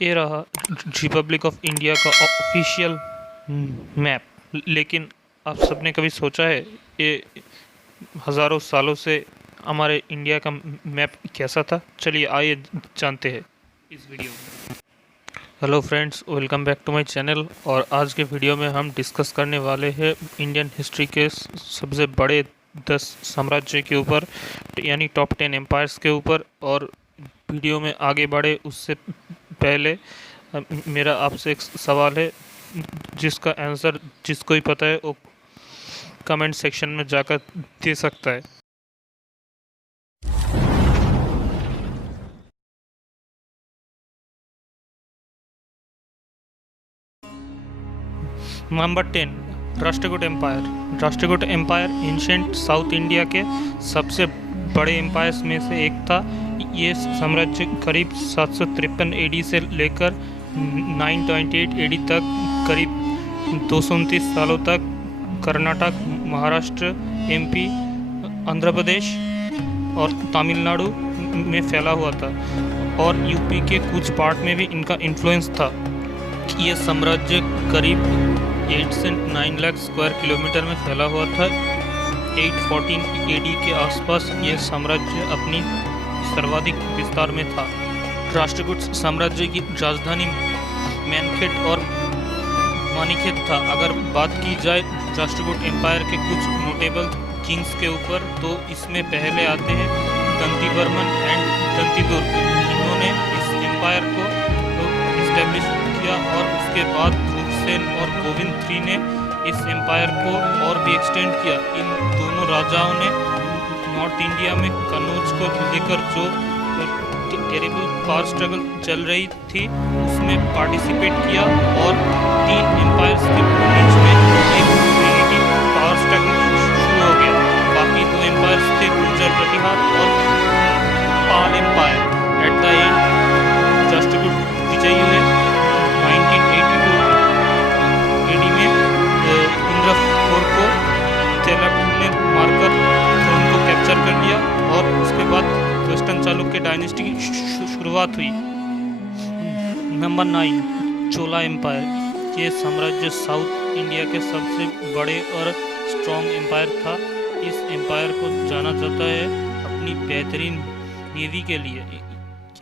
ये रहा Republic of India का ऑफिशियल मैप। लेकिन आप सबने कभी सोचा है ये हज़ारों सालों से हमारे इंडिया का मैप कैसा था? चलिए आइए जानते हैं इस वीडियो में। Hello friends, welcome back to my channel. और आज के वीडियो में हम डिस्कस करने वाले हैं इंडियन हिस्ट्री के सबसे बड़े 10 साम्राज्य के ऊपर, यानी टॉप 10 एम्पायर्स के ऊपर। और वीडियो में आगे बढ़े उससे पहले मेरा आपसे एक सवाल है, जिसका आंसर जिसको ही पता है वो कमेंट सेक्शन में जाकर दे सकता है। Number 10, Rashtrakuta empire. Rashtrakuta empire ancient south India के सबसे बड़े एम्पायर्स में से एक था। ये साम्राज्य करीब 753 एडी से लेकर 928 एडी तक, करीब 229 सालों तक कर्नाटक, महाराष्ट्र, एमपी, आंध्र प्रदेश और तमिलनाडु में फैला हुआ था। और यूपी के कुछ पार्ट में भी इनका इन्फ्लुएंस था। ये साम्राज्य करीब 8 से 9 लाख स्क्वायर किलोमीटर में फैला हुआ था। 814 एडी के आसपास ये साम्राज्य अपनी सर्वाधिक विस्तार में था। राष्ट्रकूट साम्राज्य की राजधानी मैनखेट और मानिखेत था। अगर बात की जाए राष्ट्रकूट एम्पायर के कुछ नोटेबल किंग्स के ऊपर, तो इसमें पहले आते हैं दंतिवर्मन एंड दंतिदुर्ग। इन्होंने इस एम्पायर को इस्टेब्लिश किया और उसके बाद रुद्रसेन और गोविंद III ने इस एम्पायर को और भी एक्सटेंड किया। इन दोनों राजाओं ने नॉर्थ इंडिया में कन्नौज को लेकर जो टेरिबल पावर स्ट्रगल चल रही थी उसमें पार्टिसिपेट किया और 3 एम्पायर्स के बीच में एक रिलेटिव पावर स्ट्रगल शुरू हो गया। बाकी 2 एम्पायर्स थे गुर्जर प्रतिहार और Pala empire. At the end Rashtrakuta विजयी हुए। 1982 एडी में इंद्र IV को तेलुगु ने मारकर थ्रोन को कैप्चर कर लिया और उसके बाद वेस्टर्न चालुक्य डायनेस्टी की शुरुआत हुई। नंबर 9, चोला एम्पायर। ये साम्राज्य साउथ इंडिया के सबसे बड़े और स्ट्रॉन्ग एम्पायर था। इस एम्पायर को जाना जाता है अपनी बेहतरीन नेवी के लिए।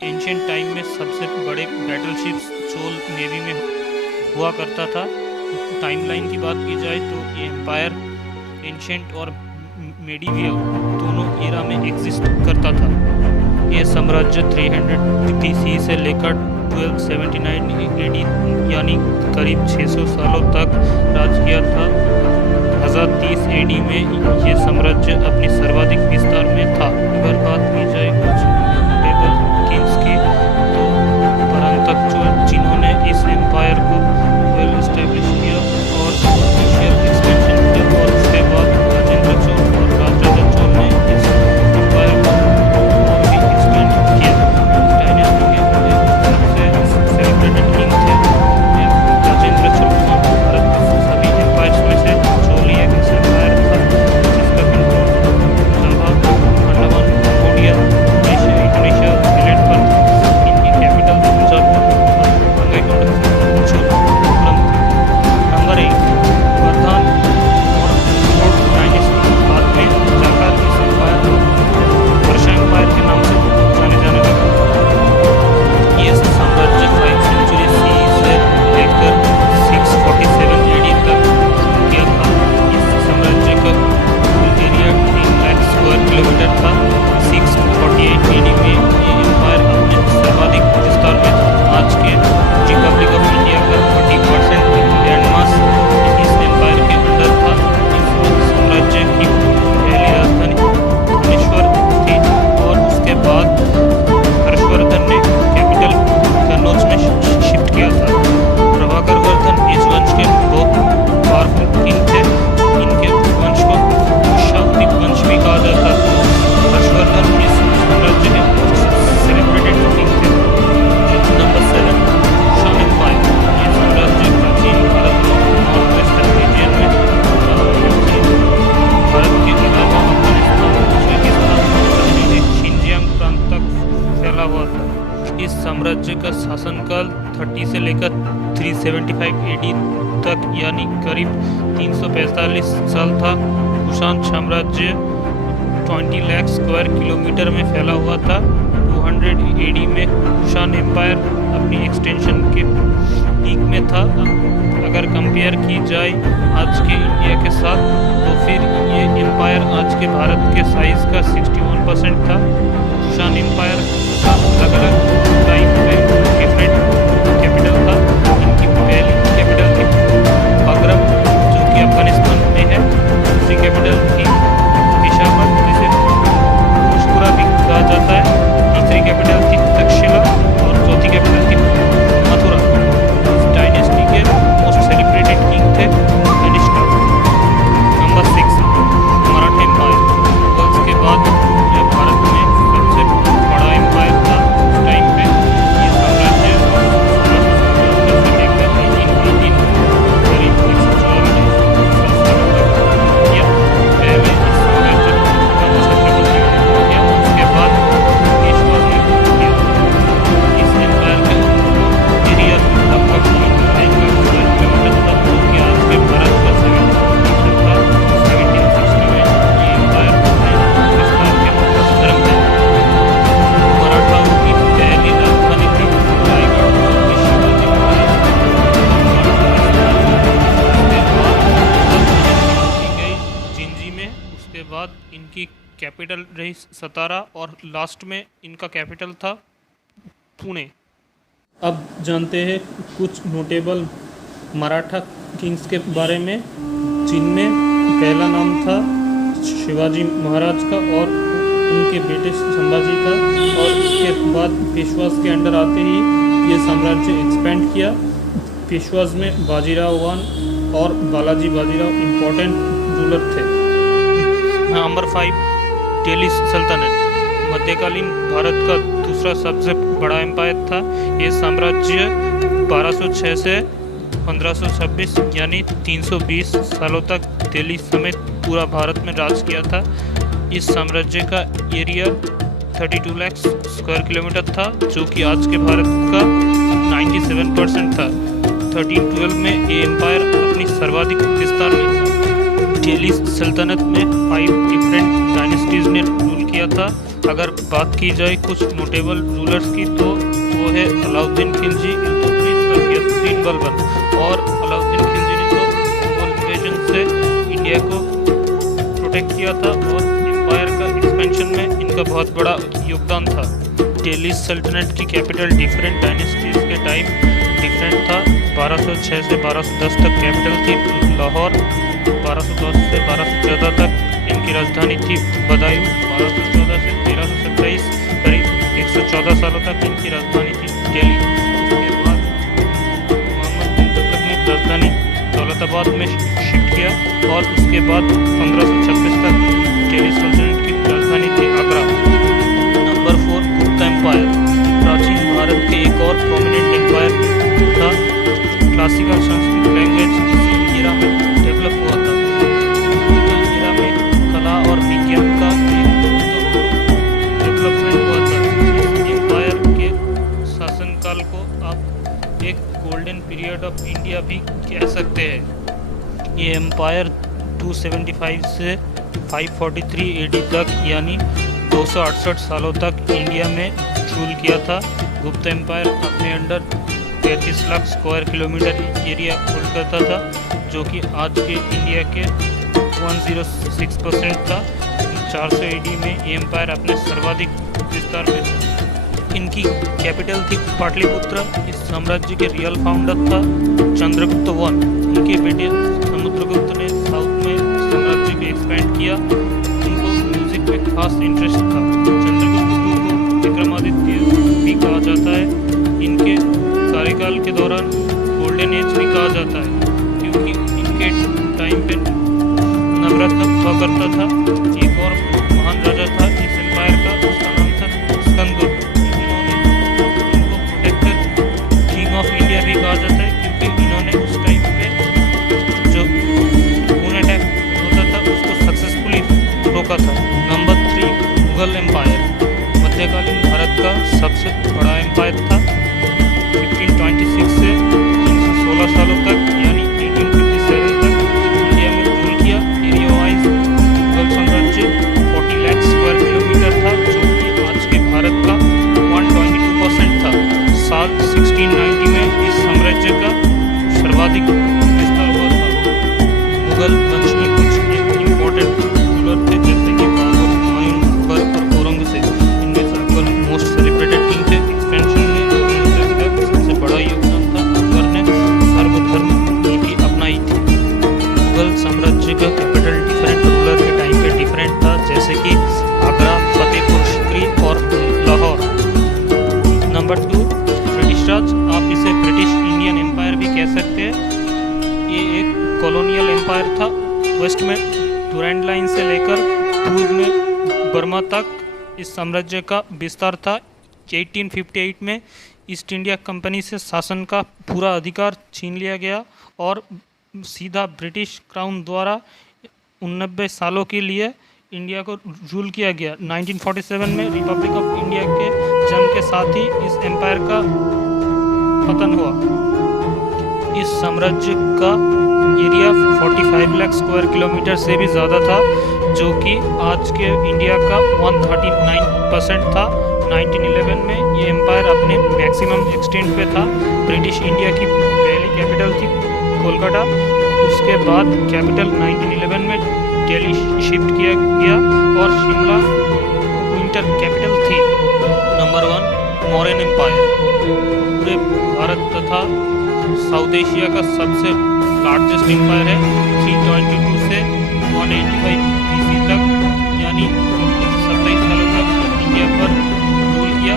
एंशिएंट टाइम में सबसे बड़े बैटलशिप्स चोल नेवी में हुआ करता था। टाइमलाइन की बात की जाए तो ये एम्पायर एंशिएंट और मेडिवियल दोनों एरा में एग्जिस्ट करता था। ये साम्राज्य 300 BC से लेकर 1279 एडी यानी करीब 600 सालों तक राज किया था। 1030 एडी में ये साम्राज्य अपनी सर्वाधिक विस्तार में था। अगर बात की जाए कुछ नोटेबल किंग्स की, तो परंतक जिन्होंने इस एम्पायर को वेल एस्टेब्लिश किया और ऑफिशियल एक्सपेंशन किया, और उसके बाद राजेंद्र चोल और राजराजा चोल ने इस एम्पायर को और भी एक्सपेंड किया। डायनेस्टी के सबसे सेलिब्रेटेड किंग थे राजेंद्र चोल। भारत के सभी एम्पायर्स में से चोल ही एक ऐसा एम्पायर था जिसका कंट्रोल जावा, अंडमान, कंबोडिया, इंडोनेशिया, थाईलैंड पर था। इनकी कैपिटल पंजाब नंबर 1, वर्धमान और कोट डायनेस्टी। बाद में जाकर इस एम्पायर वर्षा एम्पायर के नाम से जाने जाने लगा। ये साम्राज्य 5 सेंचुरी CE से लेकर 647 एडी तक किया था। इस साम्राज्य का कुल एरिया 3 लाख स्क्वायर किलोमीटर था। 648 एडी में ये एम्पायर अपने सर्वाधिक विस्तार में था। आज के रिपब्लिक ऑफ इंडिया का 30% लैंडमास इस एम्पायर के अंडर था। इस साम्राज्य की पहली राजधानी भुवनेश्वर थी और उसके बाद हर्षवर्धन ने कैपिटल कन्नौज में शिफ्ट किया था। प्रभाकर वर्धन इस वंश के बहुत पावरफुल किंग थे। इनके वंश को शाब्दिक वंश भी कहा जाता था। हर्षवर्धन इस साम्राज्य के सेलिब्रेटेड किंग थे। Number 7, Shah empire. ये साम्राज्य प्राचीन भारत नॉर्थ वेस्टर्न रीजन में भारत के अलावा अफगानिस्तान, उज्बेकिस्तान और शिनजियांग प्रांत तक फैला हुआ था। इस साम्राज्य का शासनकाल 330 से लेकर 375 एडी तक यानी करीब 345 साल था। कुषाण साम्राज्य 20 लाख स्क्वायर किलोमीटर में फैला हुआ था। 200 एडी में कुषाण एम्पायर अपनी एक्सटेंशन के पीक में था। अगर कंपेयर की जाए आज के इंडिया के साथ तो फिर ये एम्पायर आज के भारत के साइज़ का 61% था। कुषाण एम्पायर का अलग अलग टाइम में डिफरेंट कैपिटल था। इनकी पहली कैपिटल थी बगरम जो कि अफगानिस्तान में है। दूसरी कैपिटल थी पेशावर जिसे पुष्कुरा भी कहा जाता है। तीसरी कैपिटल थी तक्षशिला और चौथी कैपिटल थी मथुरा। इस डायनेस्टी के मोस्ट सेलिब्रेटेड किंग थे कनिष्का। Number 6 Maratha empire. मुगल्स के बाद यह भारत में सबसे बड़ा एम्पायर था उस टाइम पे। ये साम्राज्य 1617 से लेकर 1818 करीब 144 साल तक किया। पहले इस साम्राज्य का छत्रपति किया, उसके बाद पेशवा ने किया। इस एम्पायर का एरिया लगभग 3 लाख किलोमीटर था जो कि आज के भारत का 70% था। 1760 में ये एम्पायर अपने विस्तार के धर्म है। मराठाओं की पहली राजधानी थी रायगढ़ जो कि शिवाजी महाराज की गई जिंजी में। उसके बाद इनकी कैपिटल रही सतारा और लास्ट में इनका कैपिटल था पुणे। अब जानते हैं कुछ नोटेबल मराठा किंग्स के बारे में, जिनमें पहला नाम था शिवाजी महाराज का और उनके बेटे संभाजी का। और उसके बाद पेशवास के अंडर आते ही ये साम्राज्य एक्सपेंड किया। पेशवास में बाजीराव वन और बालाजी बाजीराव इम्पोर्टेंट रूलर थे। नंबर 5 दिल्ली सल्तनत। मध्यकालीन भारत का दूसरा सबसे बड़ा एम्पायर था। ये साम्राज्य 1206 से 1526 यानी 320 सालों तक दिल्ली समेत पूरा भारत में राज किया था। इस साम्राज्य का एरिया 32 लाख स्क्वायर किलोमीटर था जो कि आज के भारत का 97% था। 1312 में ये एम्पायर अपनी सर्वाधिक विस्तार में था। दिल्ली सल्तनत में 5 डिफरेंट डायनेस्टीज ने रूल किया था। अगर बात की जाए कुछ नोटेबल रूलर्स की तो वो है अलाउद्दीन खिलजी, इल्तुतमिश और गियासुद्दीन बलबन। और अलाउद्दीन खिलजी ने तो मंगोल इन्वेजन से इंडिया को प्रोटेक्ट किया था और एम्पायर का एक्सपेंशन में इनका बहुत बड़ा योगदान था। दिल्ली सल्तनत की कैपिटल डिफरेंट डायनेस्टीज के टाइम डिफरेंट था। 1206 से 1210 तक कैपिटल थी लाहौर। 1210 से 1214 तक इनकी राजधानी थी बदायूं। 1214 से 1327 करीब 114 सालों तक इनकी राजधानी थी दिल्ली। उसके बाद मोहम्मद बिन तुगलक ने राजधानी दौलताबाद में शिफ्ट किया और उसके बाद 1526 तक दिल्ली सल्तनत की राजधानी थी आगरा। Number 4 Gupta empire. प्राचीन भारत के एक और प्रोमिनेंट एम्पायर था। क्लासिकल संस्कृत लैंग्वेज इसी एरा में डेवलप हुआ था। एरा में कला और विज्ञान का एक डेवलपमेंट हुआ था। इस एम्पायर के शासनकाल को आप एक गोल्डन पीरियड ऑफ इंडिया भी कह सकते हैं। ये एम्पायर 275 से 543 एडी तक यानी 268 सालों तक इंडिया में रूल किया था। गुप्ता एम्पायर अपने under 33 lakh square kilometre area hold करता था जो कि आज के इंडिया के 106% था। 400 एडी में ये एम्पायर अपने सर्वाधिक विस्तार में था। इनकी कैपिटल थी पाटलिपुत्र। इस साम्राज्य के रियल फाउंडर था चंद्रगुप्त वन। उनके बेटे समुद्रगुप्त ने साउथ में साम्राज्य को एक्सपेंड किया। उनको म्यूजिक में खास इंटरेस्ट था। चंद्रगुप्त को विक्रमादित्य भी कहा जाता है। इनके कार्यकाल के दौरान गोल्डन एज भी कहा जाता है क्योंकि इनके टाइम पे नवरत्न हुआ करता था। एक और महान राजा था इस एम्पायर का, उसका नाम था स्कंदगुप्त। इन्होंने इनको प्रोटेक्टर किंग ऑफ इंडिया भी कहा जाता है क्योंकि इन्होंने उस टाइम पे जो खून अटैक होता था उसको सक्सेसफुली रोका था। Number 3 Mughal empire. मध्यकालीन भारत का सबसे बड़ा एम्पायर था। 1526 सालों तक यानी 1857 तक इंडिया में रूल किया। एरिया वाइज मुगल साम्राज्य 40 लाख स्क्वायर किलोमीटर था, जो कि आज के भारत का 122% था। साल 1690 में इस साम्राज्य का सर्वाधिक विस्तार हुआ था। मुगल वंश में कुछ इम्पोर्टेंट रूलर थे, जैसे कि बाबर, हुमायूं, अकबर और औरंगजेब। इनमें से अकबर मोस्ट सेलिब्रेटेड किंग थे। एक्सपेंशन में औरंगजेब का सबसे बड़ा योगदान था। अकबर ने सर्वधर्म नीति अपनाई थी। मुगल साम्राज्य का कैपिटल डिफरेंट रूलर के टाइम पे डिफरेंट था, जैसे कि आगरा, फतेहपुर सिकरी और लाहौर। नंबर 2, ब्रिटिश राज। आप इसे ब्रिटिश इंडियन एम्पायर भी कह सकते हैं। ये एक कॉलोनियल एम्पायर था। वेस्ट में डुरैंड लाइन से लेकर पूर्व में बर्मा तक इस साम्राज्य का विस्तार था। 1858 में ईस्ट इंडिया कंपनी से शासन का पूरा अधिकार छीन लिया गया और सीधा ब्रिटिश क्राउन द्वारा 89 सालों के लिए इंडिया को रूल किया गया। 1947 में रिपब्लिक ऑफ इंडिया के जन्म के साथ ही इस एम्पायर का पतन हुआ। इस साम्राज्य का एरिया 45 लाख स्क्वायर किलोमीटर से भी ज़्यादा था, जो कि आज के इंडिया का 139% था। 1911 में ये एम्पायर अपने मैक्सिमम एक्सटेंट पे था। ब्रिटिश इंडिया की पहली कैपिटल थी कोलकाता। उसके बाद कैपिटल 1911 में दिल्ली शिफ्ट किया गया और शिमला विंटर कैपिटल थी। Number 1, Mauryan empire. पूरे भारत तथा साउथ एशिया का सबसे लार्जेस्ट एम्पायर है। 322 से 185 BC तक यानी 27 सालों तक इंडिया पर रूल किया।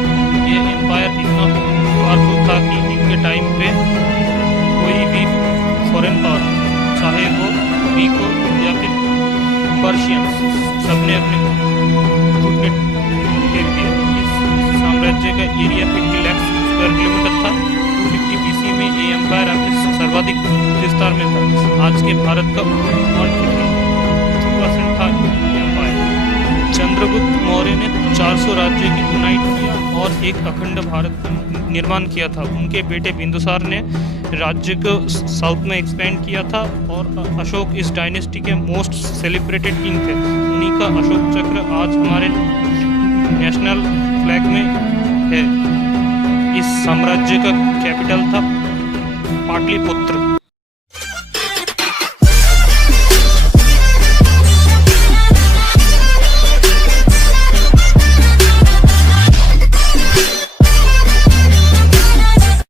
ये एम्पायर इतना पावरफुल था कि इनके टाइम पे कोई भी फॉरेन पावर, चाहे वो ग्रीक हो या फिर पर्शियंस, सबने अपने घुटने टेक दिए। इस साम्राज्य का एरिया 50 लाख स्क्वायर किलोमीटर था। 250 BC में ये एम्पायर अपने सर्वाधिक विस्तार में था। आज के भारत का 152% था ये एम्पायर। चंद्रगुप्त मौर्य ने 400 राज्य की यूनाइट किया और एक अखंड भारत का निर्माण किया था। उनके बेटे बिंदुसार ने राज्य को साउथ में एक्सपेंड किया था और अशोक इस डायनेस्टी के मोस्ट सेलिब्रेटेड किंग थे। उन्हीं का अशोक चक्र आज हमारे नेशनल फ्लैग में है। इस साम्राज्य का कैपिटल था पाटलिपुत्र।